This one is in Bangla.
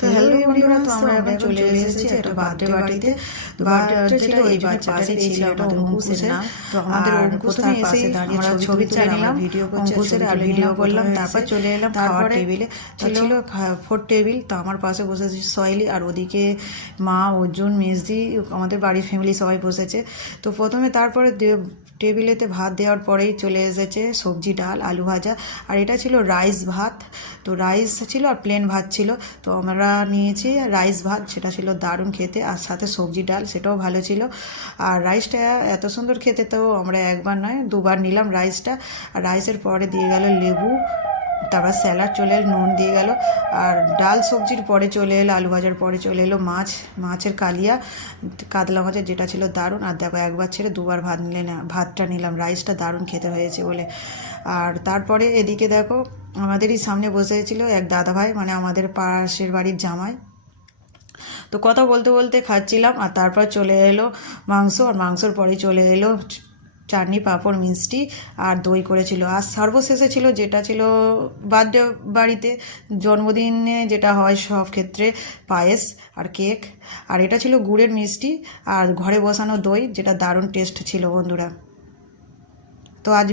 তো হ্যালো বন্ধুরা, তো আমরা এখন চলে এসেছি একটা বার্থডে পার্টিতে। তো বার্থডে ছিল এই বাচ্চাটারই ছিল, আমাদের অঙ্কুশের নাম। তো আমাদের প্রথমে এসে আমরা ছবি তুলে নিলাম ভিডিও অঙ্কুশের, আর ভিডিও করলাম। তারপর চলে এলাম খাওয়ার টেবিলে। ছিল 4 টেবিল। তো আমার পাশে বসেছে সয়েলি, আর ওদিকে মা, অর্জুন, মেজদি, আমাদের বাড়ির ফ্যামিলি সবাই বসেছে। তো প্রথমে তারপরে টেবিলেতে ভাত দেওয়ার পরেই চলে এসেছে সবজি, ডাল, আলু ভাজা, আর এটা ছিল রাইস ভাত। তো রাইস ছিল আর প্লেন ভাত ছিল। তো আমরা নিয়েছি রাইস ভাত, সেটা ছিল দারুণ খেতে, আর সাথে সবজি ডাল, সেটাও ভালো ছিল। আর রাইসটা এত সুন্দর খেতে, তো আমরা একবার নয় 2বার নিলাম রাইসটা। আর রাইসের পরে দিয়ে গেল লেবু, তারপর স্যালাড চলে এলো, নুন দিয়ে গেল, আর ডাল সবজির পরে চলে এলো, আলু ভাজার পরে চলে এলো মাছের কালিয়া, কাতলা মাছের, যেটা ছিল দারুণ। আর দেখো, একবার ছেড়ে 2বার ভাতটা নিলাম, রাইসটা দারুণ খেতে হয়েছে বলে। আর তারপরে এদিকে দেখো, আমাদেরই সামনে বসেছিল এক দাদাভাই, মানে আমাদের পাশের বাড়ির জামাই। তো কথা বলতে বলতে খাচ্ছিলাম, আর তারপর চলে এলো মাংস, আর মাংসর পরে চলে এলো চাটনি, পাঁপড়, মিষ্টি, আর দই করেছিল। আর সর্বশেষে ছিল, যেটা ছিল বার্থডে বাড়িতে, জন্মদিনে যেটা হয় সব ক্ষেত্রে, পায়েস আর কেক। আর এটা ছিল গুড়ের মিষ্টি আর ঘরে বসানো দই, যেটা দারুণ টেস্ট ছিল বন্ধুরা। তো আজ